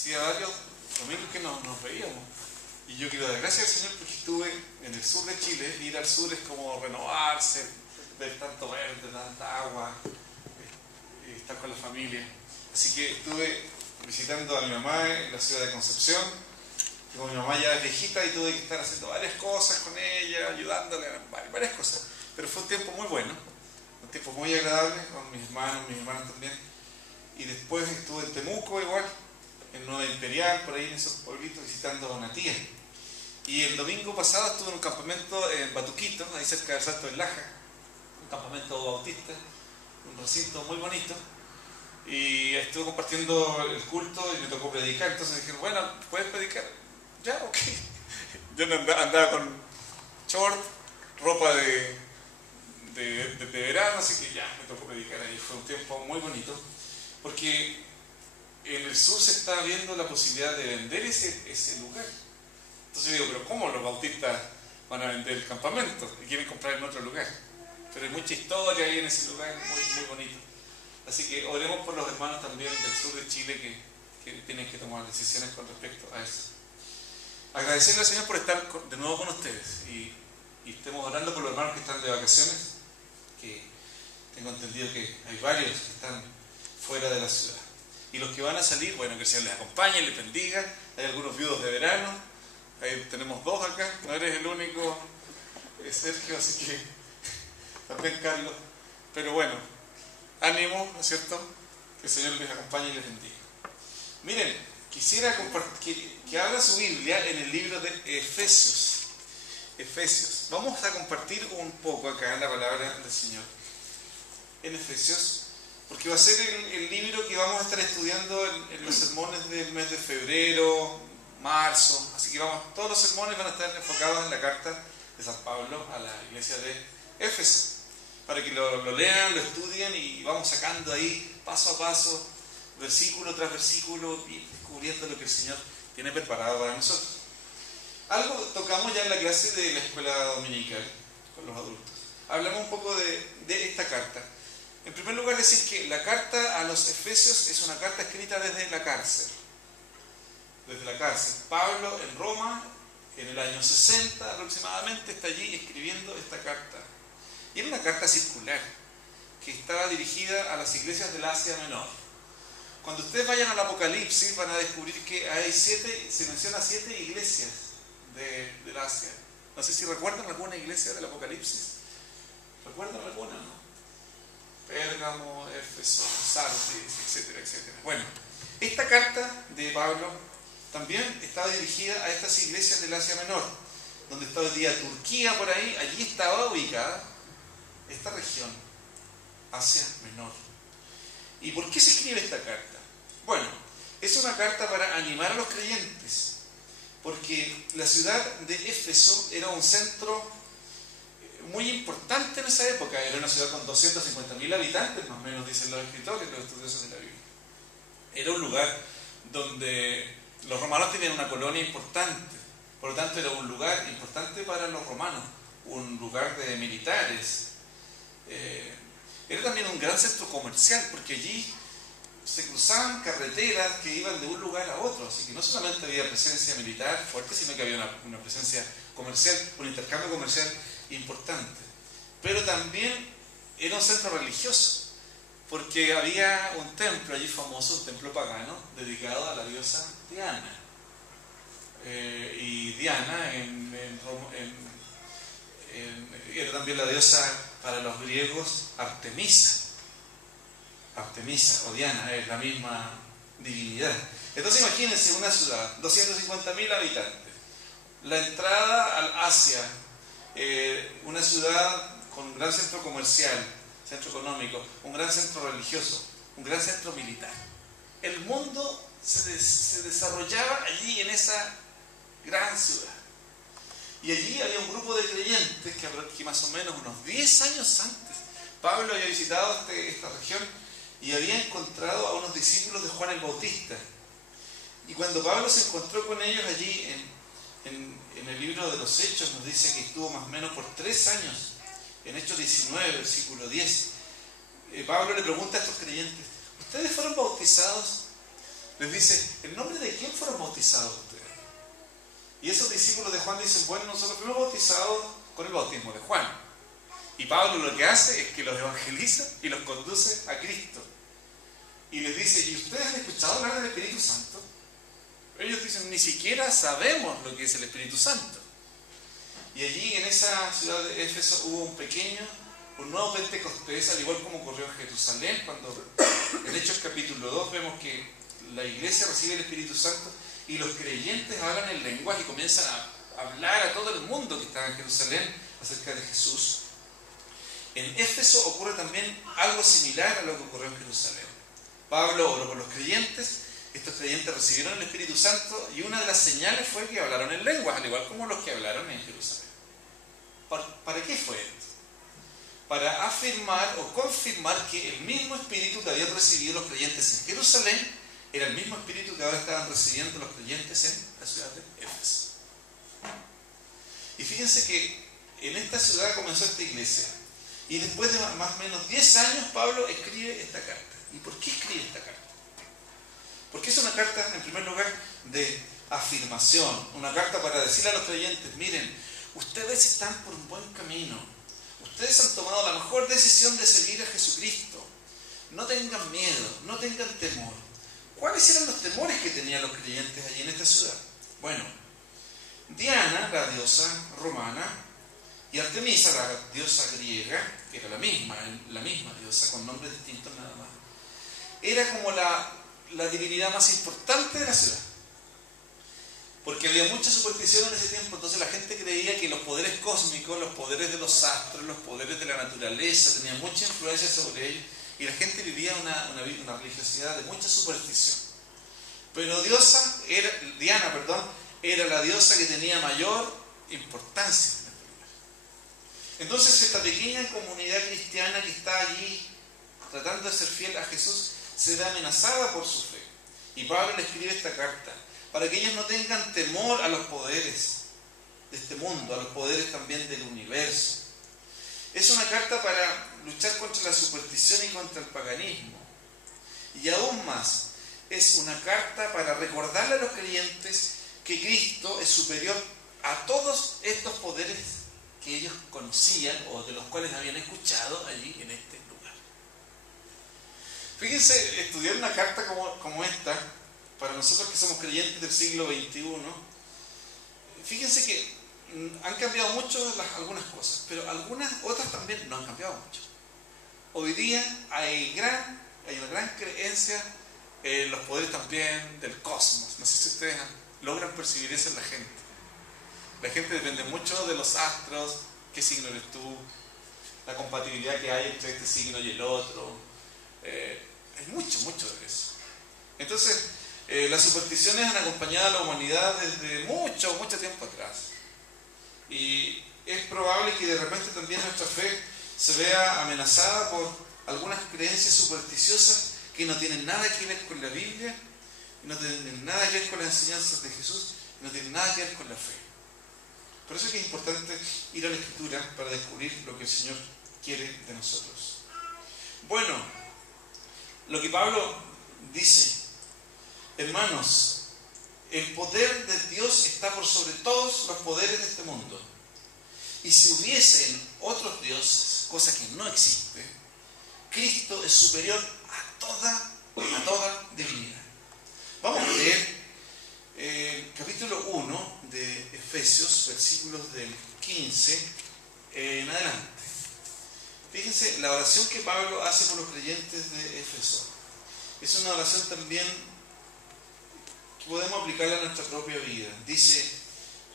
hacía varios domingos que nos veíamos. Y yo quiero dar gracias al Señor porque estuve en el sur de Chile. Ir al sur es como renovarse, ver tanto verde, tanta agua, estar con la familia. Así que estuve visitando a mi mamá en la ciudad de Concepción. Como mi mamá ya es viejita y tuve que estar haciendo varias cosas con ella, ayudándole a varias cosas. Pero fue un tiempo muy bueno, un tiempo muy agradable con mis hermanas también. Y después estuve en Temuco igual, en Nueva Imperial, por ahí en esos pueblitos, visitando a una tía. Y el domingo pasado estuve en un campamento en Batuquito, ahí cerca del Salto del Laja, un campamento bautista, un recinto muy bonito. Y estuve compartiendo el culto y me tocó predicar. Entonces dijeron, bueno, ¿puedes predicar? Ya, ok. Yo andaba con short, ropa de verano, así que ya me tocó predicar ahí. Fue un tiempo muy bonito, porque en el sur se está viendo la posibilidad de vender ese lugar. Entonces yo digo, pero ¿cómo los bautistas van a vender el campamento y quieren comprar en otro lugar? Pero hay mucha historia ahí en ese lugar, muy bonito. Así que oremos por los hermanos también del sur de Chile que tienen que tomar decisiones con respecto a eso. Agradecerle al Señor por estar de nuevo con ustedes y estemos orando por los hermanos que están de vacaciones, que tengo entendido que hay varios que están fuera de la ciudad. Y los que van a salir, bueno, que el Señor les acompañe, les bendiga. Hay algunos viudos de verano, ahí tenemos dos acá, no eres el único, Sergio, así que también Carlos. Pero bueno, ánimo, ¿no es cierto? Que el Señor les acompañe y les bendiga. Miren, quisiera que abra su Biblia en el libro de Efesios. Efesios. Vamos a compartir un poco acá en la palabra del Señor. En Efesios, porque va a ser el libro que vamos a estar estudiando en los sermones del mes de febrero, marzo. Así que todos los sermones van a estar enfocados en la carta de San Pablo a la iglesia de Éfeso, para que lo lean, lo estudien y vamos sacando ahí paso a paso, versículo tras versículo, y descubriendo lo que el Señor tiene preparado para nosotros. Algo tocamos ya en la clase de la escuela dominical con los adultos. Hablamos un poco de esta carta. En primer lugar, decir que la carta a los Efesios es una carta escrita desde la cárcel. Desde la cárcel. Pablo en Roma, en el año 60 aproximadamente, está allí escribiendo esta carta. Y era una carta circular que estaba dirigida a las iglesias del Asia Menor. Cuando ustedes vayan al Apocalipsis van a descubrir que se menciona 7 iglesias del Asia. No sé si recuerdan alguna iglesia del Apocalipsis. ¿Recuerdan alguna? ¿No? Pérgamo, Éfeso, Sardis, etcétera, etcétera. Bueno, esta carta de Pablo también estaba dirigida a estas iglesias del Asia Menor, donde está hoy día Turquía por ahí. Allí estaba ubicada esta región, Asia Menor. ¿Y por qué se escribe esta carta? Bueno, es una carta para animar a los creyentes, porque la ciudad de Éfeso era un centro muy importante en esa época. Era una ciudad con 250.000 habitantes, más o menos dicen los escritores, los estudiosos de la Biblia. Era un lugar donde los romanos tenían una colonia importante, por lo tanto era un lugar importante para los romanos, un lugar de militares. Era también un gran centro comercial, porque allí se cruzaban carreteras que iban de un lugar a otro, así que no solamente había presencia militar fuerte, sino que había una presencia comercial, un intercambio comercial importante. Pero también era un centro religioso, porque había un templo allí famoso, un templo pagano, dedicado a la diosa Diana. Y Diana era también la diosa para los griegos Artemisa. Artemisa o Diana es la misma divinidad. Entonces imagínense una ciudad, 250.000 habitantes, la entrada al Asia, una ciudad con un gran centro comercial, centro económico, un gran centro religioso, un gran centro militar. El mundo se desarrollaba allí en esa gran ciudad. Y allí había un grupo de creyentes que más o menos unos 10 años antes Pablo había visitado esta región y había encontrado a unos discípulos de Juan el Bautista. Y cuando Pablo se encontró con ellos allí en el libro de los Hechos, nos dice que estuvo más o menos por 3 años, en Hechos 19, versículo 10. Pablo le pregunta a estos creyentes: ¿ustedes fueron bautizados les dice, ¿en nombre de quién fueron bautizados ustedes? Y esos discípulos de Juan dicen, bueno, nosotros fuimos bautizados con el bautismo de Juan. Y Pablo lo que hace es que los evangeliza y los conduce a Cristo. Y les dice, ¿y ustedes han escuchado hablar del Espíritu Santo? Ellos dicen, ni siquiera sabemos lo que es el Espíritu Santo. Y allí en esa ciudad de Éfeso hubo un nuevo Pentecostés, al igual como ocurrió en Jerusalén, cuando en Hechos capítulo 2 vemos que la iglesia recibe el Espíritu Santo y los creyentes hablan en lenguas y comienzan a hablar a todo el mundo que estaba en Jerusalén acerca de Jesús. En Éfeso ocurre también algo similar a lo que ocurrió en Jerusalén. Pablo oró por los creyentes, estos creyentes recibieron el Espíritu Santo y una de las señales fue que hablaron en lenguas, al igual como los que hablaron en Jerusalén. ¿Para qué fue esto? Para afirmar o confirmar que el mismo Espíritu que habían recibido los creyentes en Jerusalén era el mismo Espíritu que ahora estaban recibiendo los creyentes en la ciudad de Éfeso. Y fíjense que en esta ciudad comenzó esta iglesia. Y después de más o menos 10 años, Pablo escribe esta carta. ¿Y por qué escribe esta carta? Porque es una carta, en primer lugar, de afirmación. Una carta para decirle a los creyentes, miren, ustedes están por un buen camino. Ustedes han tomado la mejor decisión de seguir a Jesucristo. No tengan miedo, no tengan temor. ¿Cuáles eran los temores que tenían los creyentes allí en esta ciudad? Bueno, Diana, la diosa romana, y Artemisa, la diosa griega, que era la misma diosa, con nombres distintos nada más, era como la divinidad más importante de la ciudad. Porque había mucha superstición en ese tiempo, entonces la gente creía que los poderes cósmicos, los poderes de los astros, los poderes de la naturaleza, tenían mucha influencia sobre ellos, y la gente vivía una religiosidad de mucha superstición. Pero Diana era la diosa que tenía mayor importancia. Entonces esta pequeña comunidad cristiana que está allí tratando de ser fiel a Jesús se ve amenazada por su fe. Y Pablo le escribe esta carta para que ellos no tengan temor a los poderes de este mundo, a los poderes también del universo. Es una carta para luchar contra la superstición y contra el paganismo. Y aún más, es una carta para recordarle a los creyentes que Cristo es superior a todos estos poderes que ellos conocían o de los cuales habían escuchado allí en este lugar. Fíjense, estudiar una carta como esta, para nosotros que somos creyentes del siglo XXI, fíjense que han cambiado mucho algunas cosas, pero algunas otras también no han cambiado mucho. Hoy día hay una gran creencia en los poderes también del cosmos. No sé si ustedes logran percibir eso en la gente. La gente depende mucho de los astros, qué signo eres tú, la compatibilidad que hay entre este signo y el otro. Hay mucho de eso. Entonces, las supersticiones han acompañado a la humanidad desde mucho tiempo atrás. Y es probable que de repente también nuestra fe se vea amenazada por algunas creencias supersticiosas que no tienen nada que ver con la Biblia, no tienen nada que ver con las enseñanzas de Jesús, no tienen nada que ver con la fe. Por eso es que es importante ir a la Escritura para descubrir lo que el Señor quiere de nosotros. Bueno, lo que Pablo dice, hermanos, el poder de Dios está por sobre todos los poderes de este mundo. Y si hubiesen otros dioses, cosa que no existe, Cristo es superior a toda divinidad. Vamos a leer capítulo 1 de Efesios, versículos del 15 en adelante. Fíjense, la oración que Pablo hace por los creyentes de Éfeso es una oración también que podemos aplicarla a nuestra propia vida. Dice: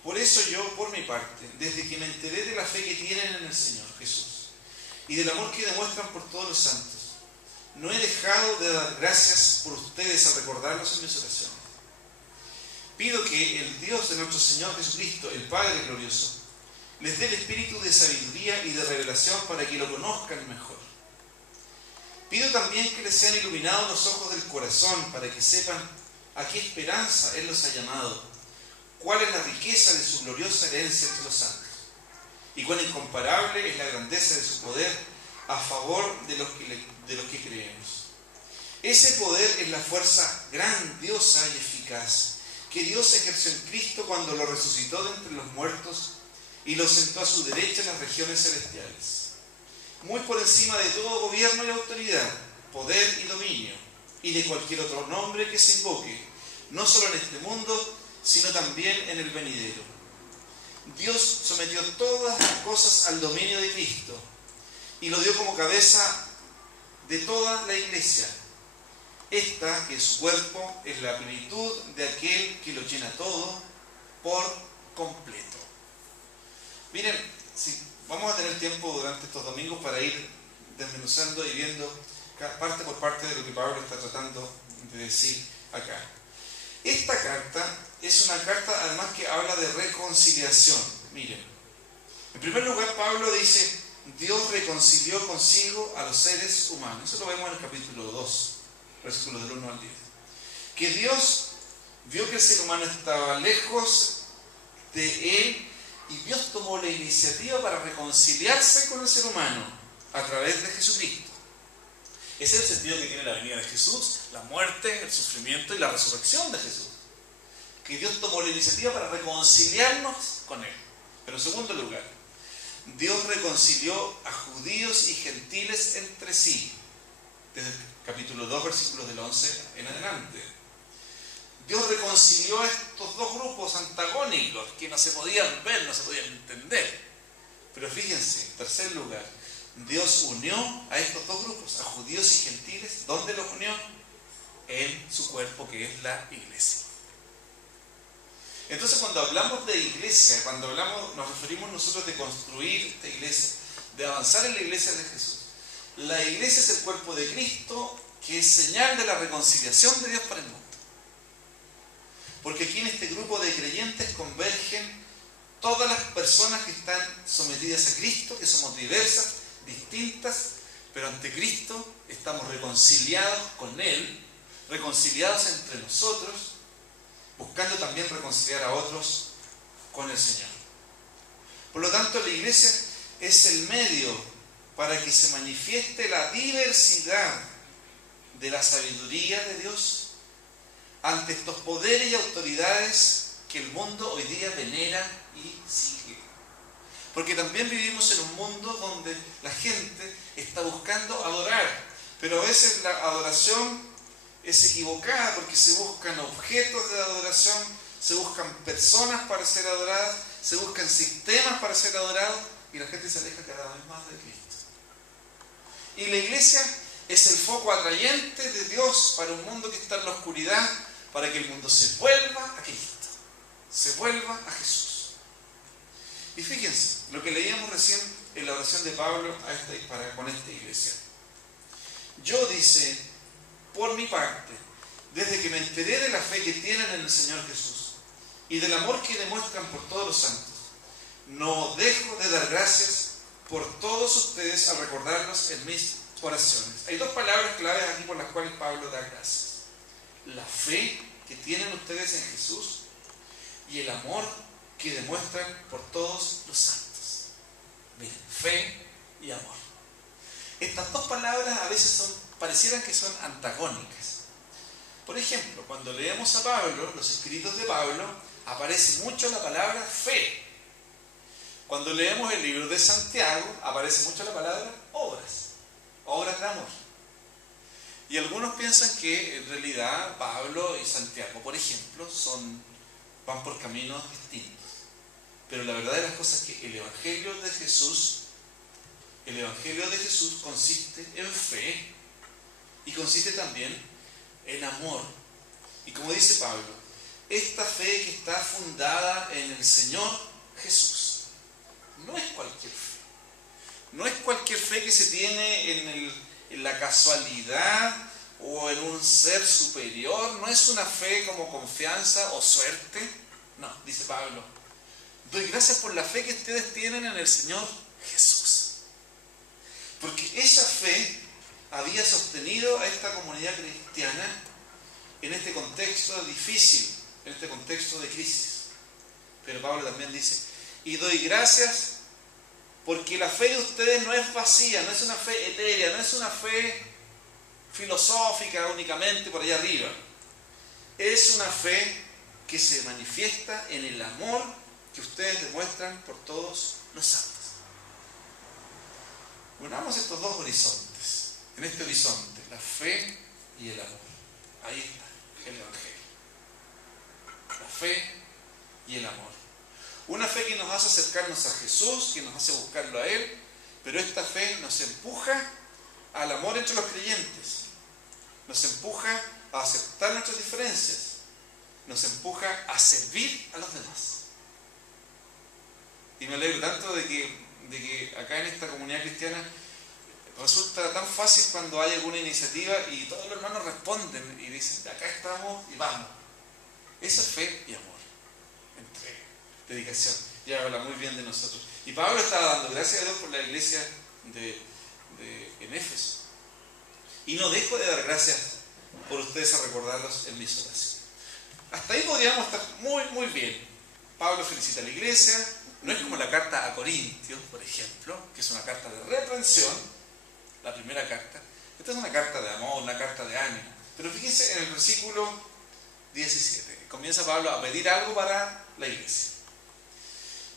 por eso yo, por mi parte, desde que me enteré de la fe que tienen en el Señor Jesús y del amor que demuestran por todos los santos, no he dejado de dar gracias por ustedes al recordarlos en mis oraciones. Pido que el Dios de nuestro Señor Jesucristo, el Padre glorioso, les dé el espíritu de sabiduría y de revelación para que lo conozcan mejor. Pido también que les sean iluminados los ojos del corazón para que sepan a qué esperanza Él los ha llamado, cuál es la riqueza de su gloriosa herencia entre los santos, y cuán incomparable es la grandeza de su poder a favor de los que creemos. Ese poder es la fuerza grandiosa y eficaz que Dios ejerció en Cristo cuando lo resucitó de entre los muertos y lo sentó a su derecha en las regiones celestiales, muy por encima de todo gobierno y autoridad, poder y dominio, y de cualquier otro nombre que se invoque, no solo en este mundo, sino también en el venidero. Dios sometió todas las cosas al dominio de Cristo y lo dio como cabeza de toda la iglesia. Esta, que es su cuerpo, es la plenitud de aquel que lo llena todo por completo. Miren, si vamos a tener tiempo durante estos domingos para ir desmenuzando y viendo parte por parte de lo que Pablo está tratando de decir acá. Esta carta es una carta además que habla de reconciliación. Miren, en primer lugar Pablo dice: Dios reconcilió consigo a los seres humanos. Eso lo vemos en el capítulo 2, versículos del 1 al 10. Que Dios vio que el ser humano estaba lejos de Él y Dios tomó la iniciativa para reconciliarse con el ser humano a través de Jesucristo. Ese es el sentido que tiene la venida de Jesús, la muerte, el sufrimiento y la resurrección de Jesús. Que Dios tomó la iniciativa para reconciliarnos con Él. Pero en segundo lugar, Dios reconcilió a judíos y gentiles entre sí. Desde el capítulo 2, versículos del 11 en adelante. Dios reconcilió a estos dos grupos antagónicos que no se podían ver, no se podían entender. Pero fíjense, en tercer lugar, Dios unió a estos dos grupos, a judíos y gentiles. ¿Dónde los unió? En su cuerpo, que es la iglesia. Entonces, cuando hablamos de iglesia, nos referimos nosotros de construir esta iglesia, de avanzar en la iglesia de Jesús. La iglesia es el cuerpo de Cristo, que es señal de la reconciliación de Dios para el mundo. Porque aquí en este grupo de creyentes convergen todas las personas que están sometidas a Cristo, que somos diversas, distintas, pero ante Cristo estamos reconciliados con Él, reconciliados entre nosotros, buscando también reconciliar a otros con el Señor. Por lo tanto, la iglesia es el medio para que se manifieste la diversidad de la sabiduría de Dios ante estos poderes y autoridades que el mundo hoy día venera y sigue. Porque también vivimos en un mundo donde la gente está buscando adorar, pero a veces la adoración es equivocada porque se buscan objetos de adoración, se buscan personas para ser adoradas, se buscan sistemas para ser adorados y la gente se aleja cada vez más de Cristo. Y la iglesia es el foco atrayente de Dios para un mundo que está en la oscuridad, para que el mundo se vuelva a Cristo, se vuelva a Jesús. Y fíjense, lo que leíamos recién en la oración de Pablo con esta iglesia. Yo, dice, por mi parte, desde que me enteré de la fe que tienen en el Señor Jesús y del amor que demuestran por todos los santos, no dejo de dar gracias por todos ustedes al recordarlos en mis oraciones. Hay dos palabras claves aquí por las cuales Pablo da gracias: la fe que tienen ustedes en Jesús y el amor que demuestran por todos los santos. Miren, fe y amor. Estas dos palabras a veces parecieran que son antagónicas. Por ejemplo, cuando leemos a Pablo, los escritos de Pablo, aparece mucho la palabra fe. Cuando leemos el libro de Santiago, aparece mucho la palabra obras de amor. Y algunos piensan que en realidad Pablo y Santiago, por ejemplo, van por caminos distintos. Pero la verdad de las cosas es que el Evangelio de Jesús consiste en fe y consiste también en amor. Y como dice Pablo, esta fe que está fundada en el Señor Jesús no es cualquier fe. No es cualquier fe que se tiene en la casualidad o en un ser superior. No es una fe como confianza o suerte. No, dice Pablo, doy gracias por la fe que ustedes tienen en el Señor Jesús. Porque esa fe había sostenido a esta comunidad cristiana en este contexto difícil, en este contexto de crisis. Pero Pablo también dice, y doy gracias porque la fe de ustedes no es vacía, no es una fe etérea, no es una fe filosófica únicamente por allá arriba. Es una fe que se manifiesta en el amor que ustedes demuestran por todos los santos. Unamos estos dos horizontes. En este horizonte, la fe y el amor. Ahí está el Evangelio. La fe y el amor. Una fe que nos hace acercarnos a Jesús, que nos hace buscarlo a Él, pero esta fe nos empuja al amor entre los creyentes. Nos empuja a aceptar nuestras diferencias. Nos empuja a servir a los demás. Y me alegro tanto de que acá en esta comunidad cristiana resulta tan fácil cuando hay alguna iniciativa y todos los hermanos responden y dicen, acá estamos y vamos. Eso es fe y amor, entrega, dedicación. Ya habla muy bien de nosotros. Y Pablo estaba dando gracias a Dios por la iglesia en Éfeso. Y no dejo de dar gracias por ustedes a recordarlos en mis oraciones. Hasta ahí podríamos estar muy bien. Pablo felicita a la iglesia. No es como la carta a Corintios, por ejemplo, que es una carta de reprensión, la primera carta. Esta es una carta de amor, una carta de ánimo. Pero fíjense en el versículo 17. Comienza Pablo a pedir algo para la iglesia.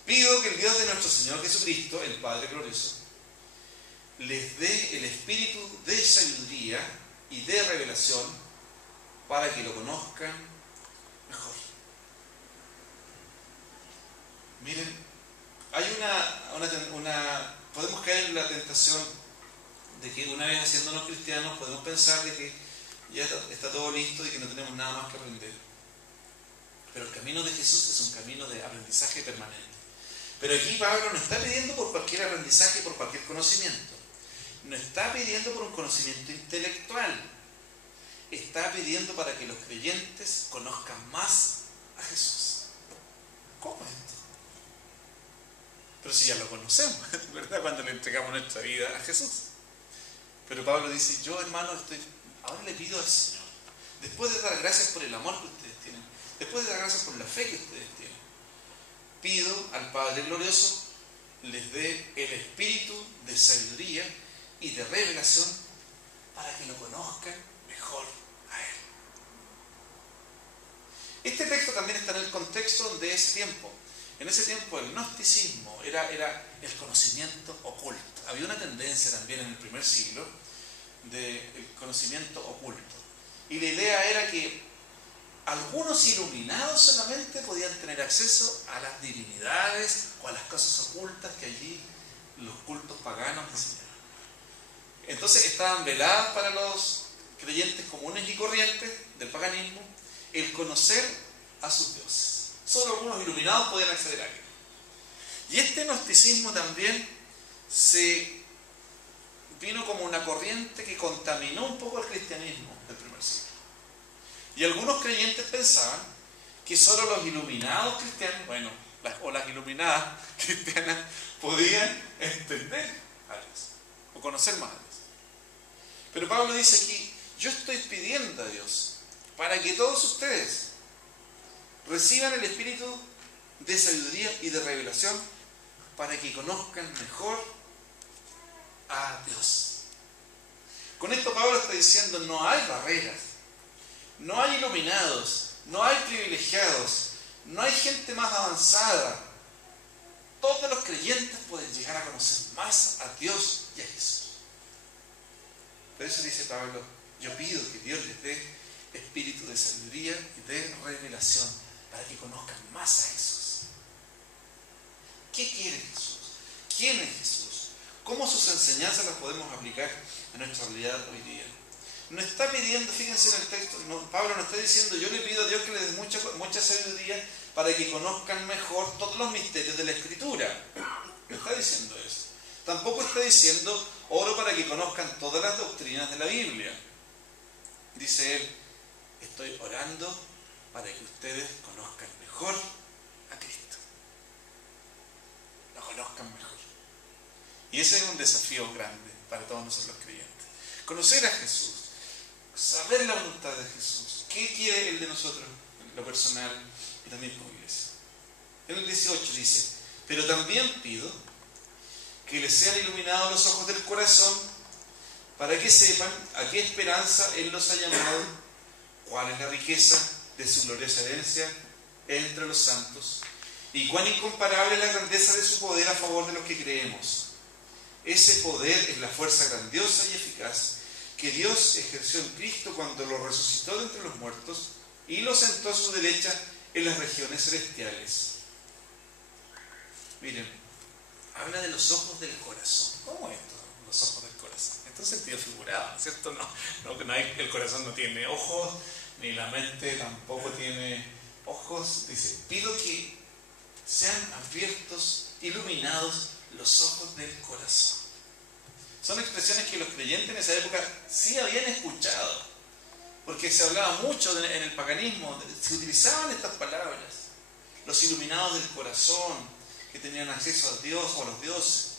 Pido que el Dios de nuestro Señor Jesucristo, el Padre glorioso, les dé el espíritu de sabiduría y de revelación para que lo conozcan mejor. Miren, hay podemos caer en la tentación de que una vez haciéndonos cristianos podemos pensar de que ya está todo listo y que no tenemos nada más que aprender. Pero el camino de Jesús es un camino de aprendizaje permanente. Pero aquí Pablo no está pidiendo por cualquier aprendizaje, por cualquier conocimiento. No está pidiendo por un conocimiento intelectual. Está pidiendo para que los creyentes conozcan más a Jesús. ¿Cómo es esto? Pero si ya lo conocemos, ¿verdad? Cuando le entregamos nuestra vida a Jesús. Pero Pablo dice, yo hermano, ahora le pido al Señor, después de dar gracias por el amor que ustedes tienen, después de dar gracias por la fe que ustedes tienen, pido al Padre glorioso les dé el espíritu de sabiduría y de revelación para que lo conozcan mejor a Él. Este texto también está en el contexto de ese tiempo. En ese tiempo el gnosticismo era el conocimiento oculto. Había una tendencia también en el primer siglo del conocimiento oculto. Y la idea era que algunos iluminados solamente podían tener acceso a las divinidades o a las cosas ocultas que allí los cultos paganos enseñaban. Entonces estaban veladas para los creyentes comunes y corrientes del paganismo el conocer a sus dioses. Solo algunos iluminados podían acceder a él. Y este gnosticismo también se vino como una corriente que contaminó un poco el cristianismo del primer siglo. Y algunos creyentes pensaban que solo los iluminados cristianos, o las iluminadas cristianas, podían entender a Dios o conocer más a Dios. Pero Pablo dice aquí, yo estoy pidiendo a Dios para que todos ustedes reciban el espíritu de sabiduría y de revelación para que conozcan mejor a Dios. Con esto Pablo está diciendo, no hay barreras, no hay iluminados, no hay privilegiados, no hay gente más avanzada. Todos los creyentes pueden llegar a conocer más a Dios y a Jesús. Por eso dice Pablo, yo pido que Dios les dé espíritu de sabiduría y de revelación para que conozcan más a Jesús. ¿Qué quiere Jesús? ¿Quién es Jesús? ¿Cómo sus enseñanzas las podemos aplicar a nuestra realidad hoy día? No está pidiendo, fíjense en el texto, Pablo no está diciendo, yo le pido a Dios que les dé mucha sabiduría para que conozcan mejor todos los misterios de la Escritura. No está diciendo eso. Tampoco está diciendo, oro para que conozcan todas las doctrinas de la Biblia. Dice él, estoy orando para que ustedes conozcan mejor a Cristo. Lo conozcan mejor. Y ese es un desafío grande para todos nosotros los creyentes. Conocer a Jesús, saber la voluntad de Jesús. ¿Qué quiere Él de nosotros en lo personal y también como iglesia? En el 18 dice, pero también pido que les sean iluminados los ojos del corazón para que sepan a qué esperanza Él los ha llamado, cuál es la riqueza de su gloriosa herencia entre los santos, y cuán incomparable es la grandeza de su poder a favor de los que creemos. Ese poder es la fuerza grandiosa y eficaz que Dios ejerció en Cristo cuando lo resucitó de entre los muertos y lo sentó a su derecha en las regiones celestiales. Miren, habla de los ojos del corazón. ¿Cómo es esto? Los ojos del corazón. Esto es sentido figurado, ¿cierto? El corazón no tiene ojos, ni la mente tampoco tiene ojos. Dice, pido que sean abiertos, iluminados los ojos del corazón. Son expresiones que los creyentes en esa época sí habían escuchado, porque se hablaba mucho en el paganismo, se utilizaban estas palabras. Los iluminados del corazón, que tenían acceso a Dios o a los dioses.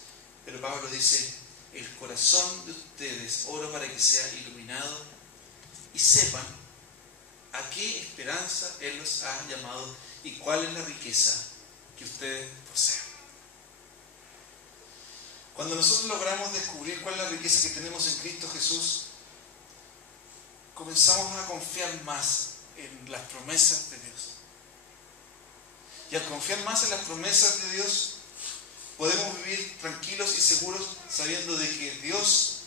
Pero Pablo dice, el corazón de ustedes oro para que sea iluminado y sepan a qué esperanza Él los ha llamado y cuál es la riqueza que ustedes poseen. Cuando nosotros logramos descubrir cuál es la riqueza que tenemos en Cristo Jesús, comenzamos a confiar más en las promesas de Dios. Y al confiar más en las promesas de Dios, podemos vivir tranquilos y seguros sabiendo de que Dios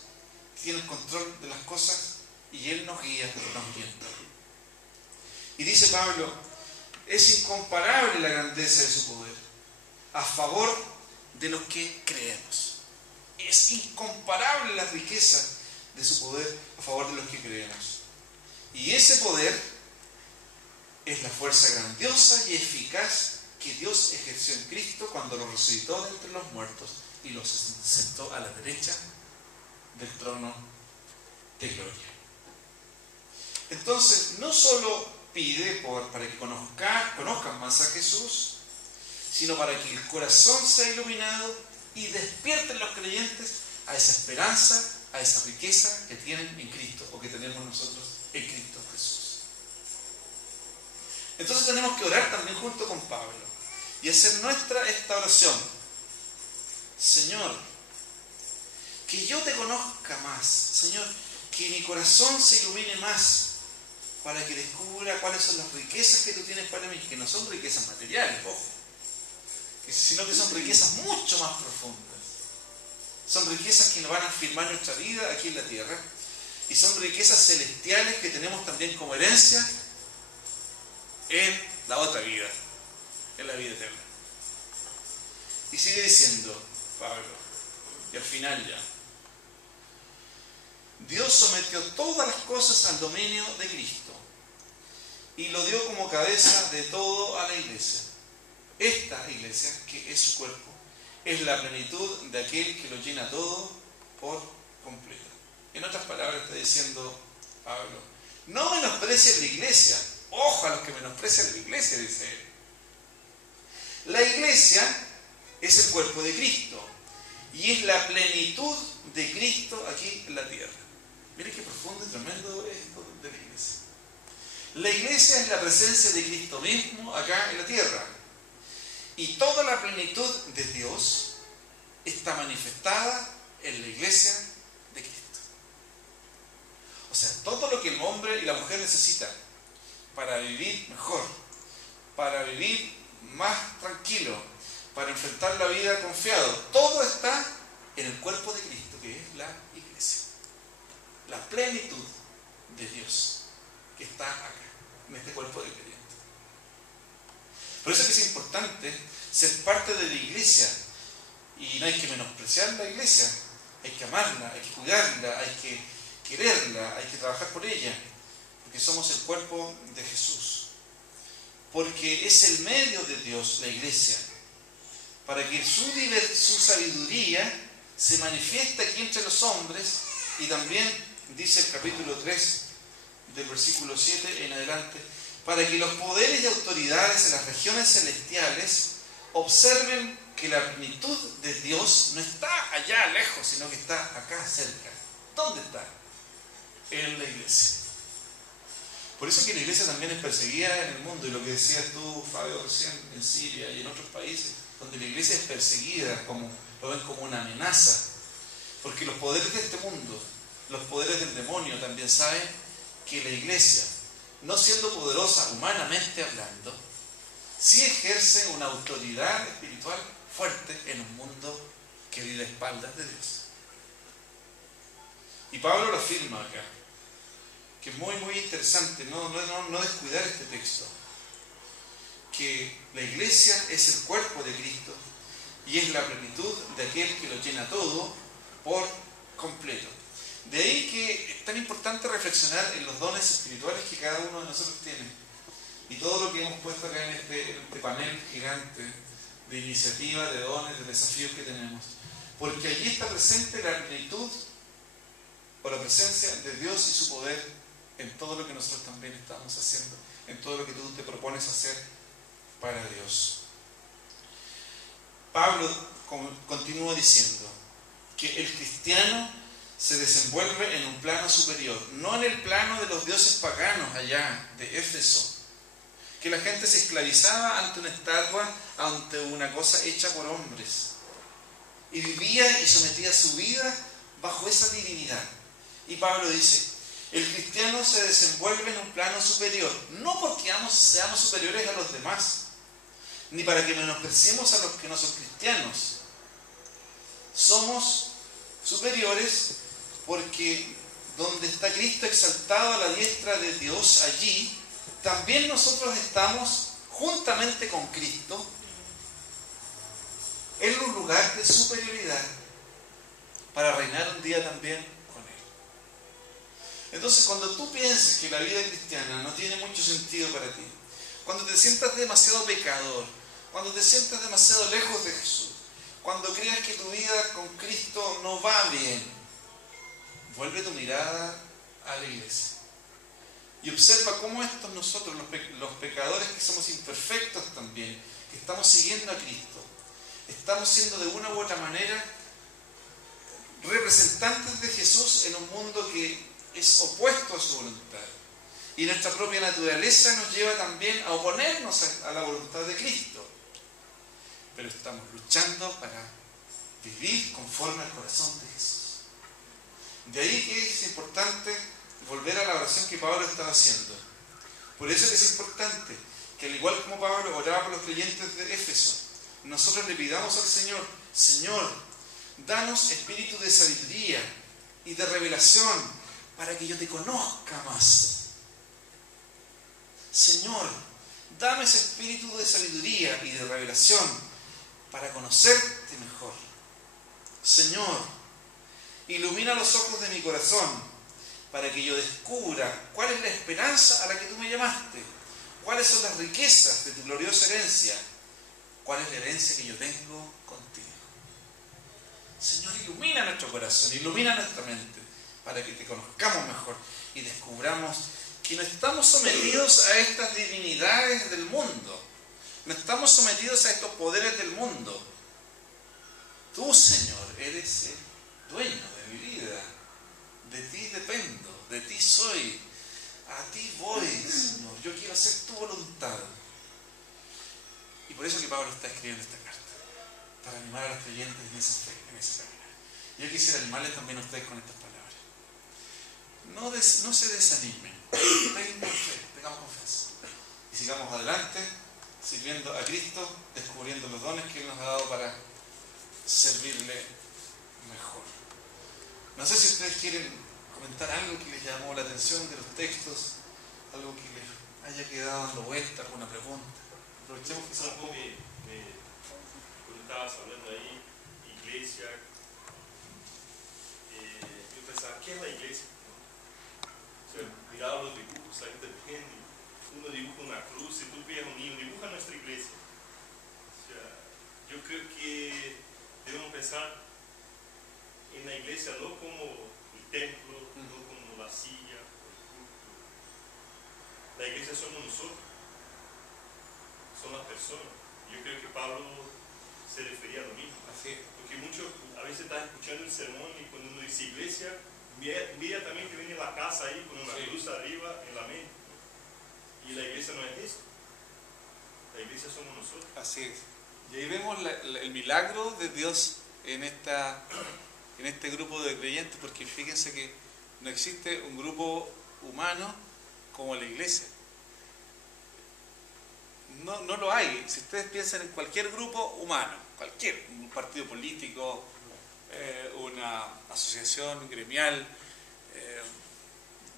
tiene el control de las cosas y Él nos guía, nos orienta. Y dice Pablo, es incomparable la grandeza de su poder a favor de los que creemos. Es incomparable la riqueza de su poder a favor de los que creemos. Y ese poder es la fuerza grandiosa y eficaz que Dios ejerció en Cristo cuando lo resucitó de entre los muertos y lo sentó a la derecha del trono de gloria. Entonces, no solo pide para que conozcan más a Jesús, sino para que el corazón sea iluminado y despierten los creyentes a esa esperanza, a esa riqueza que tienen en Cristo, o que tenemos nosotros en Cristo Jesús. Entonces tenemos que orar también junto con Pablo y hacer nuestra esta oración. Señor, que yo te conozca más. Señor, que mi corazón se ilumine más para que descubra cuáles son las riquezas que tú tienes para mí, que no son riquezas materiales, ojo, sino que son riquezas mucho más profundas. Son riquezas que nos van a afirmar nuestra vida aquí en la tierra y son riquezas celestiales que tenemos también como herencia en la otra vida, en la vida eterna. Y sigue diciendo Pablo, y al final ya, Dios sometió todas las cosas al dominio de Cristo y lo dio como cabeza de todo a la iglesia. Esta iglesia, que es su cuerpo, es la plenitud de aquel que lo llena todo por completo. En otras palabras está diciendo Pablo, no menosprecies la iglesia. Ojo a los que menosprecian la iglesia, dice él. La iglesia es el cuerpo de Cristo y es la plenitud de Cristo aquí en la tierra. Miren qué profundo y tremendo es esto de la iglesia. La iglesia es la presencia de Cristo mismo acá en la tierra. Y toda la plenitud de Dios está manifestada en la iglesia de Cristo. O sea, todo lo que el hombre y la mujer necesitan para vivir mejor, para vivir más tranquilo, para enfrentar la vida confiado, todo está en el cuerpo de Cristo, que es la iglesia. La plenitud de Dios que está acá, en este cuerpo de creyentes. Por eso es que es importante ser parte de la iglesia y no hay que menospreciar la iglesia, hay que amarla, hay que cuidarla, hay que quererla, hay que trabajar por ella, porque somos el cuerpo de Jesús. Porque es el medio de Dios, la iglesia, para que su sabiduría se manifieste aquí entre los hombres. Y también dice el capítulo 3 del versículo 7 en adelante, para que los poderes y autoridades en las regiones celestiales observen que la plenitud de Dios no está allá lejos, sino que está acá cerca. ¿Dónde está? En la iglesia. Por eso es que la iglesia también es perseguida en el mundo, y lo que decías tú, Fabio, recién en Siria y en otros países, donde la iglesia es perseguida, lo ven como una amenaza, porque los poderes de este mundo, los poderes del demonio, también saben que la iglesia, no siendo poderosa humanamente hablando, sí ejerce una autoridad espiritual fuerte en un mundo que vive a espaldas de Dios. Y Pablo lo afirma acá, que es muy muy interesante, no descuidar este texto, que la iglesia es el cuerpo de Cristo y es la plenitud de aquel que lo llena todo por completo. De ahí que es tan importante reflexionar en los dones espirituales que cada uno de nosotros tiene y todo lo que hemos puesto acá en este panel gigante de iniciativa, de dones, de desafíos que tenemos, porque allí está presente la plenitud o la presencia de Dios y su poder en todo lo que nosotros también estamos haciendo, en todo lo que tú te propones hacer para Dios. Pablo continúa diciendo que el cristiano se desenvuelve en un plano superior, no en el plano de los dioses paganos allá de Éfeso, que la gente se esclavizaba ante una estatua, ante una cosa hecha por hombres, y vivía y sometía su vida bajo esa divinidad. Y Pablo dice, el cristiano se desenvuelve en un plano superior, no porque seamos superiores a los demás, ni para que menospreciemos a los que no son cristianos. Somos superiores porque donde está Cristo exaltado a la diestra de Dios, allí también nosotros estamos juntamente con Cristo en un lugar de superioridad para reinar un día también con Él. Entonces, cuando tú pienses que la vida cristiana no tiene mucho sentido para ti, cuando te sientas demasiado pecador, cuando te sientas demasiado lejos de Jesús, cuando creas que tu vida con Cristo no va bien, vuelve tu mirada a la iglesia y observa cómo nosotros, los pecadores que somos imperfectos también, que estamos siguiendo a Cristo, estamos siendo de una u otra manera representantes de Jesús en un mundo que es opuesto a su voluntad. Y nuestra propia naturaleza nos lleva también a oponernos a la voluntad de Cristo. Pero estamos luchando para vivir conforme al corazón de Jesús. De ahí que es importante volver a la oración que Pablo estaba haciendo. Por eso es importante que, al igual como Pablo oraba por los creyentes de Éfeso, nosotros le pidamos al Señor, Señor, danos espíritu de sabiduría y de revelación para que yo te conozca más. Señor, dame ese espíritu de sabiduría y de revelación para conocerte mejor. Señor, ilumina los ojos de mi corazón para que yo descubra cuál es la esperanza a la que tú me llamaste, cuáles son las riquezas de tu gloriosa herencia, cuál es la herencia que yo tengo contigo. Señor, ilumina nuestro corazón, ilumina nuestra mente para que te conozcamos mejor y descubramos que no estamos sometidos a estas divinidades del mundo, no estamos sometidos a estos poderes del mundo. Tú, Señor, eres el dueño de mi vida, de ti dependo, de ti soy, a ti voy, Señor, yo quiero hacer tu voluntad. Y por eso que Pablo está escribiendo esta carta, para animar a los creyentes en esa fe, en ese caminar. Yo quisiera animarles también a ustedes con estas palabras. No se desanimen, tengamos confianza y sigamos adelante sirviendo a Cristo, descubriendo los dones que Él nos ha dado para servirle mejor. No sé si ustedes quieren comentar algo que les llamó la atención de los textos, algo que les haya quedado dando vuelta, alguna pregunta. Aprovechemos que algo cuando estabas hablando ahí, iglesia, yo pensaba, ¿qué es la iglesia? O sea, miraba los dibujos ahí también, uno dibuja una cruz, y tú ves un niño, dibuja nuestra iglesia. O sea, yo creo que debemos pensar en la iglesia no como el templo, no como la silla, el culto. La iglesia somos nosotros, son las personas. Yo creo que Pablo se refería a lo mismo. Así. Porque a veces estás escuchando el sermón y cuando uno dice iglesia, inmediatamente viene la casa ahí con una cruz arriba en la mente. Y la iglesia no es eso. La iglesia somos nosotros. Así es. Y ahí vemos el milagro de Dios en este grupo de creyentes, porque fíjense que No existe un grupo humano como la iglesia. No lo hay. Si ustedes piensan en cualquier grupo humano, un partido político, una asociación gremial,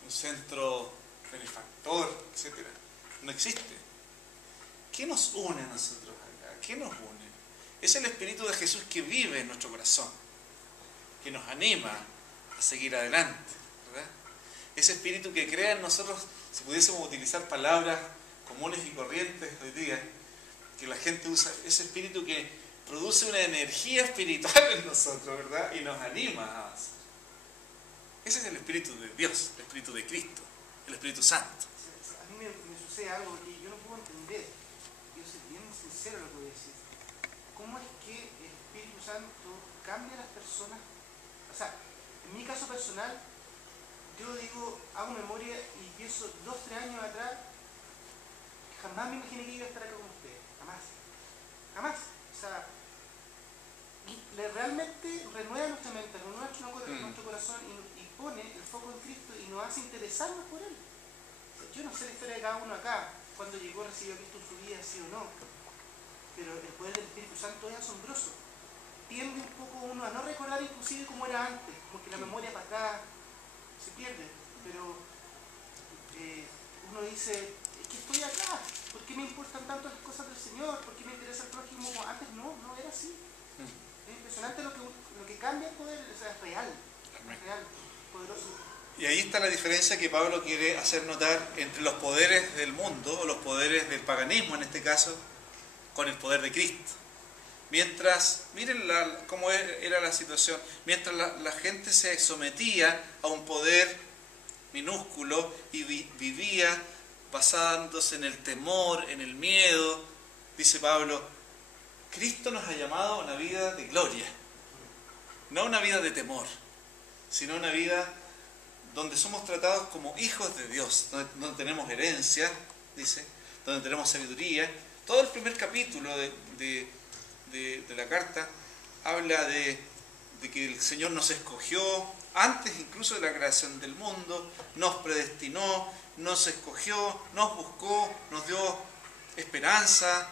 un centro benefactor, etc. No existe. ¿Qué nos une a nosotros acá? ¿Qué nos une? Es el Espíritu de Jesús que vive en nuestro corazón, que nos anima a seguir adelante, ¿verdad? Ese Espíritu que crea en nosotros, si pudiésemos utilizar palabras comunes y corrientes hoy día, que la gente usa, ese Espíritu que produce una energía espiritual en nosotros, ¿verdad? Y nos anima a avanzar. Ese es el Espíritu de Dios, el Espíritu de Cristo, el Espíritu Santo. A mí me sucede algo que yo no puedo entender. Yo soy bien sincero en lo que voy a decir. ¿Cómo es que el Espíritu Santo cambia a las personas? O sea, en mi caso personal, yo digo, hago memoria y pienso 2, 3 años atrás, jamás me imaginé que iba a estar acá con ustedes. Jamás. Jamás. O sea, realmente renueva nuestra mente, renueva nuestro corazón y pone el foco en Cristo y nos hace interesarnos por Él. Yo no sé la historia de cada uno acá, cuando llegó, recibió a Cristo en su vida, sí o no, pero el poder del Espíritu Santo es asombroso. Tiende un poco uno a no recordar inclusive como era antes, como que la memoria para acá se pierde, pero uno dice, es que estoy acá, ¿por qué me importan tanto las cosas del Señor? ¿Por qué me interesa el prójimo? Antes no era así. Es impresionante lo que cambia el poder, o sea, es real, poderoso. Y ahí está la diferencia que Pablo quiere hacer notar entre los poderes del mundo, o los poderes del paganismo en este caso, con el poder de Cristo. Mientras, miren cómo era la situación, mientras la gente se sometía a un poder minúsculo y vivía basándose en el temor, en el miedo, dice Pablo, Cristo nos ha llamado a una vida de gloria, no una vida de temor, sino una vida donde somos tratados como hijos de Dios, donde tenemos herencia, dice, donde tenemos sabiduría. Todo el primer capítulo de la carta habla de que el Señor nos escogió antes incluso de la creación del mundo, nos predestinó, nos escogió, nos buscó, nos dio esperanza,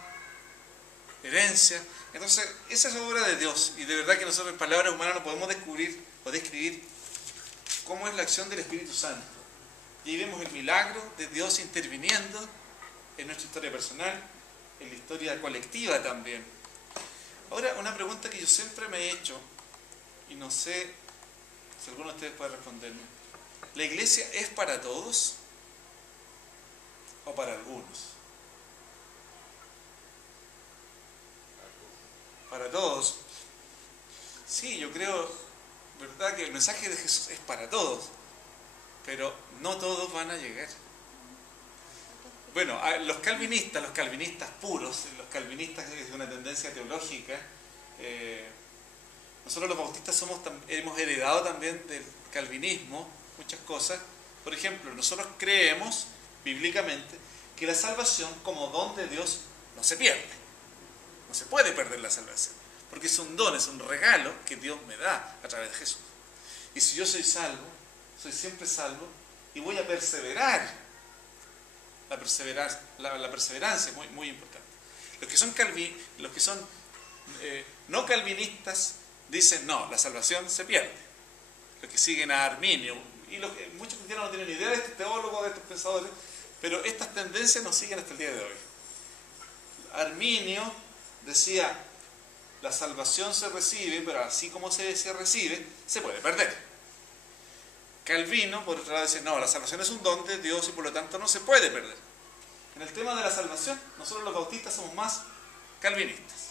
herencia. Entonces, esa es obra de Dios, y de verdad que nosotros en palabras humanas no podemos descubrir o describir cómo es la acción del Espíritu Santo. Y ahí vemos el milagro de Dios interviniendo en nuestra historia personal, en la historia colectiva también. Ahora, una pregunta que yo siempre me he hecho, y no sé si alguno de ustedes puede responderme. ¿La iglesia es para todos o para algunos? Para todos. Sí, yo creo, ¿verdad?, que el mensaje de Jesús es para todos, pero no todos van a llegar. Bueno, los calvinistas puros, los calvinistas es una tendencia teológica. Nosotros los bautistas hemos heredado también del calvinismo muchas cosas. Por ejemplo, nosotros creemos bíblicamente que la salvación como don de Dios no se pierde. No se puede perder la salvación, porque es un don, es un regalo que Dios me da a través de Jesús. Y si yo soy salvo, soy siempre salvo y voy a perseverar. La perseverancia es muy, muy importante. Los que son no calvinistas dicen, no, la salvación se pierde. Los que siguen a Arminio, y muchos cristianos no tienen ni idea de estos teólogos, de estos pensadores, pero estas tendencias nos siguen hasta el día de hoy. Arminio decía, la salvación se recibe, pero así como se recibe, se puede perder. Calvino, por otro lado, dice, no, la salvación es un don de Dios y por lo tanto no se puede perder. En el tema de la salvación, nosotros los bautistas somos más calvinistas.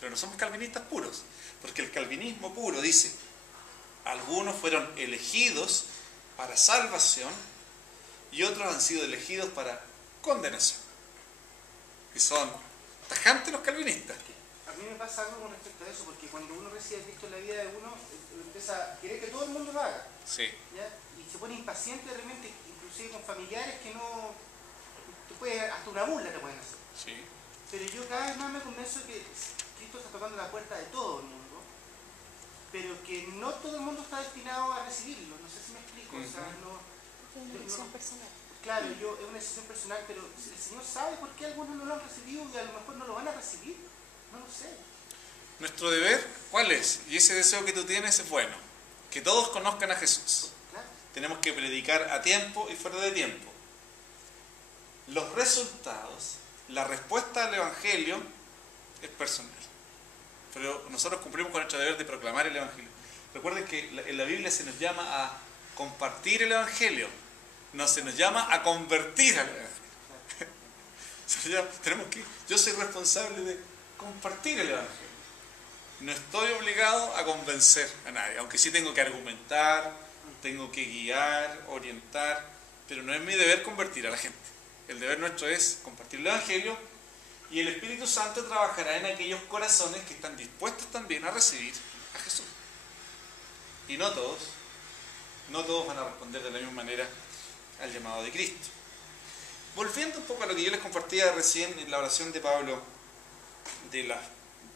Pero no somos calvinistas puros, porque el calvinismo puro dice, algunos fueron elegidos para salvación y otros han sido elegidos para condenación. Y son tajantes los calvinistas. A mí me pasa algo con respecto a eso, porque cuando uno recibe a Cristo en la vida de uno, empieza a querer que todo el mundo lo haga. Sí. ¿Ya? Y se pone impaciente de repente, inclusive con familiares que no... hasta una burla te pueden hacer. Sí. Pero yo cada vez más me convenzo que Cristo está tocando la puerta de todo el mundo pero que no todo el mundo está destinado a recibirlo. No sé si me explico. O sea, Es una decisión personal. claro, es una decisión personal, pero el Señor sabe por qué algunos no lo han recibido y a lo mejor no lo van a recibir. No lo sé. Nuestro deber, ¿cuál es? Y ese deseo que tú tienes es bueno. Que todos conozcan a Jesús. Claro. Tenemos que predicar a tiempo y fuera de tiempo. Los resultados, la respuesta al Evangelio es personal. Pero nosotros cumplimos con nuestro deber de proclamar el Evangelio. Recuerden que en la Biblia se nos llama a compartir el Evangelio. No se nos llama a convertir al Evangelio. Yo soy responsable de compartir el Evangelio. No estoy obligado a convencer a nadie, aunque sí tengo que argumentar, tengo que guiar, orientar, pero no es mi deber convertir a la gente. El deber nuestro es compartir el Evangelio y el Espíritu Santo trabajará en aquellos corazones que están dispuestos también a recibir a Jesús. Y no todos van a responder de la misma manera al llamado de Cristo. Volviendo un poco a lo que yo les compartía recién en la oración de Pablo,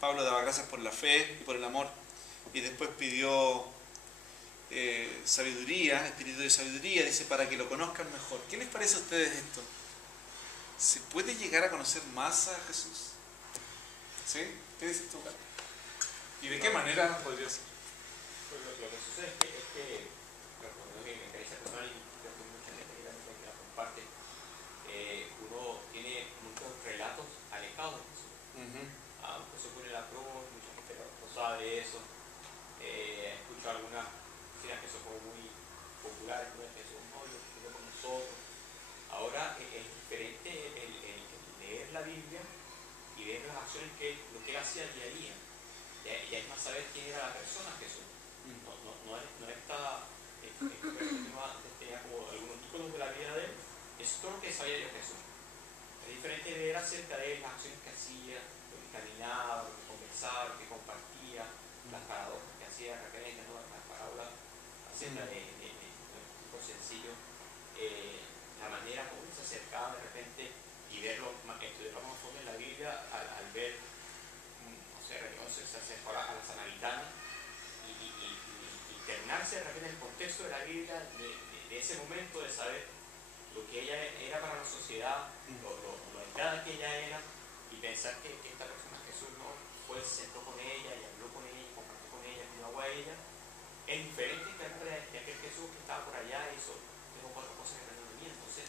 Pablo daba gracias por la fe y por el amor, y después pidió sabiduría, espíritu de sabiduría, dice, para que lo conozcan mejor. ¿Qué les parece a ustedes esto? ¿Se puede llegar a conocer más a Jesús? ¿Sí? ¿Qué dices tú, Carlos? ¿Y de qué manera podría ser? Pues lo que sucede es que por lo menos en mi experiencia personal, y creo que mucha gente que también la comparte, uno tiene muchos relatos alejados de Jesús. Pues se pone la cruz, mucha gente no sabe de eso. Escucho algunas cosas que son como muy populares, como Jesús, no, yo estuve con nosotros. Ahora es diferente el leer la Biblia y ver las acciones lo que él hacía día a día. Y hay más saber quién era la persona Jesús. No está tenía como algunos títulos de la vida de él. Es todo lo que sabía de Jesús. Es diferente ver acerca de él, las acciones que hacía, lo que caminaba, lo que conversaba, lo que compartía, las paradojas que hacía referente, ¿no? Las parábolas acerca de tipo sencillo, la manera como se acercaba de repente y verlo, estudiarlo más a fondo en la Biblia al ver, no sé, se acercó a la samaritana y internarse de repente en el contexto de la Biblia, de ese momento de saber lo que ella era para la sociedad, lo entrada que ella era, y pensar que esta persona, Jesús, no fue, se sentó con ella y habló con ella, compartió con ella, dio agua a ella, es diferente de aquel Jesús que estaba por allá y hizo 3 o 4 cosas que no tenía. Entonces,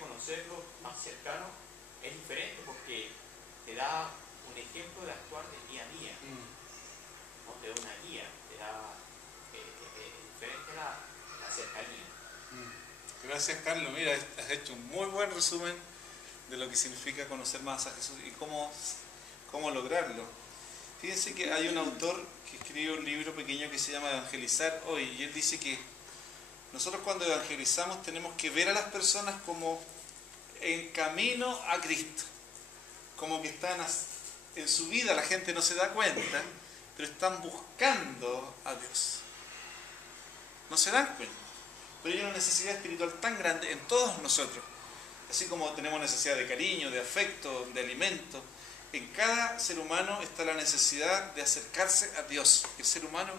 conocerlo más cercano es diferente porque te da un ejemplo de actuar de día a día, no te da una guía, te da diferente la cercanía. Gracias, Carlos. Mira, has hecho un muy buen resumen de lo que significa conocer más a Jesús y cómo lograrlo. Fíjense que hay un autor que escribe un libro pequeño que se llama Evangelizar Hoy, y él dice que nosotros cuando evangelizamos tenemos que ver a las personas como en camino a Cristo, como que están en su vida, la gente no se da cuenta, pero están buscando a Dios. No se dan cuenta, pero hay una necesidad espiritual tan grande en todos nosotros, así como tenemos necesidad de cariño, de afecto, de alimento. En cada ser humano está la necesidad de acercarse a Dios. El ser humano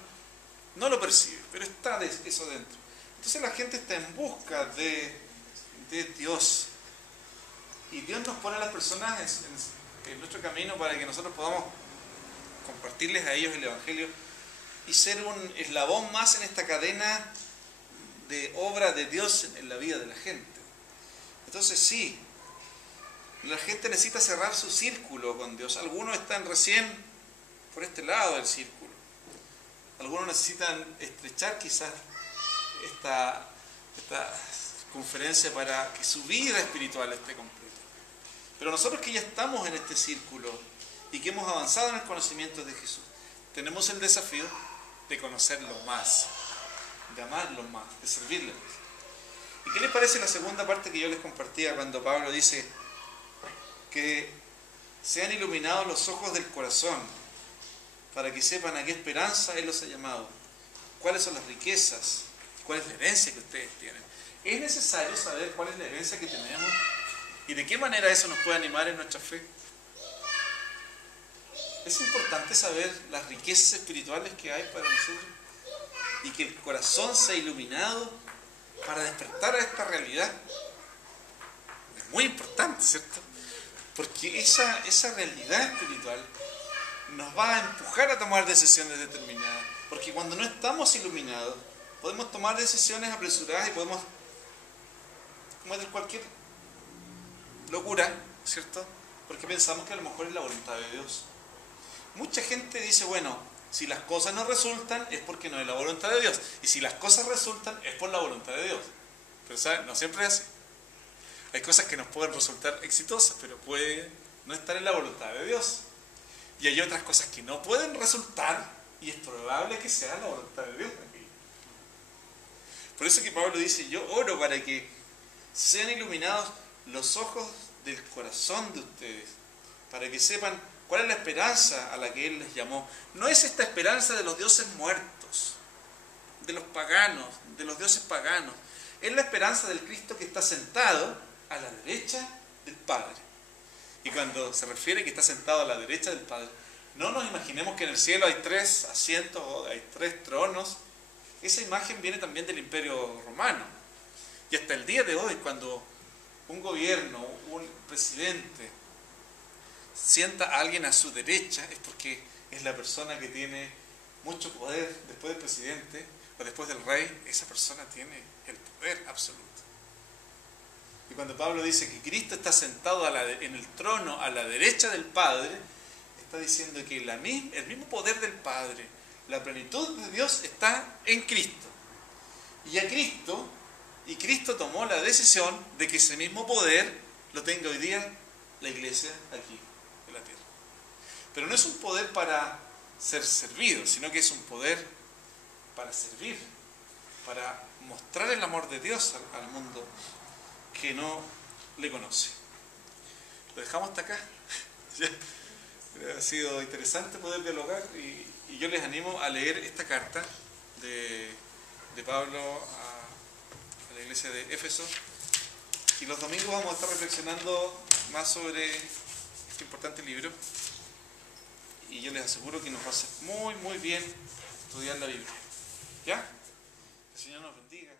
no lo percibe, pero está eso dentro. Entonces la gente está en busca de Dios. Y Dios nos pone a las personas en nuestro camino para que nosotros podamos compartirles a ellos el Evangelio y ser un eslabón más en esta cadena de obra de Dios en la vida de la gente. Entonces sí, la gente necesita cerrar su círculo con Dios. Algunos están recién por este lado del círculo. Algunos necesitan estrechar quizás esta conferencia para que su vida espiritual esté completa. Pero nosotros que ya estamos en este círculo y que hemos avanzado en el conocimiento de Jesús, tenemos el desafío de conocerlo más, de amarlo más, de servirle más. ¿Y qué les parece la segunda parte que yo les compartía cuando Pablo dice que sean iluminados los ojos del corazón para que sepan a qué esperanza Él los ha llamado, cuáles son las riquezas, cuál es la herencia que ustedes tienen? Es necesario saber cuál es la herencia que tenemos y de qué manera eso nos puede animar en nuestra fe. Es importante saber las riquezas espirituales que hay para nosotros y que el corazón sea iluminado para despertar a esta realidad. Es muy importante, ¿cierto? Porque esa realidad espiritual nos va a empujar a tomar decisiones determinadas. Porque cuando no estamos iluminados, podemos tomar decisiones apresuradas y podemos cometer cualquier locura, ¿cierto? Porque pensamos que a lo mejor es la voluntad de Dios. Mucha gente dice, bueno, si las cosas no resultan es porque no es la voluntad de Dios. Y si las cosas resultan es por la voluntad de Dios. Pero ¿sabes? No siempre es así. Hay cosas que nos pueden resultar exitosas, pero pueden no estar en la voluntad de Dios. Y hay otras cosas que no pueden resultar y es probable que sea la voluntad de Dios. Por eso que Pablo dice, yo oro para que sean iluminados los ojos del corazón de ustedes, para que sepan cuál es la esperanza a la que Él les llamó. No es esta esperanza de los dioses muertos, de los paganos, de los dioses paganos. Es la esperanza del Cristo que está sentado a la derecha del Padre. Y cuando se refiere que está sentado a la derecha del Padre, no nos imaginemos que en el cielo hay 3 asientos o hay 3 tronos. Esa imagen viene también del Imperio Romano. Y hasta el día de hoy, cuando un gobierno, un presidente sienta a alguien a su derecha, es porque es la persona que tiene mucho poder. Después del presidente o después del rey, esa persona tiene el poder absoluto. Y cuando Pablo dice que Cristo está sentado en el trono a la derecha del Padre, está diciendo que el mismo poder del Padre, la plenitud de Dios está en Cristo. Y Cristo tomó la decisión de que ese mismo poder lo tenga hoy día la iglesia aquí en la tierra. Pero no es un poder para ser servido, sino que es un poder para servir, para mostrar el amor de Dios al mundo que no le conoce. Lo dejamos hasta acá. Ha sido interesante poder dialogar y yo les animo a leer esta carta de Pablo a la iglesia de Éfeso, y los domingos vamos a estar reflexionando más sobre este importante libro y yo les aseguro que nos va a hacer muy muy bien estudiar la Biblia. ¿Ya? Que el Señor nos bendiga.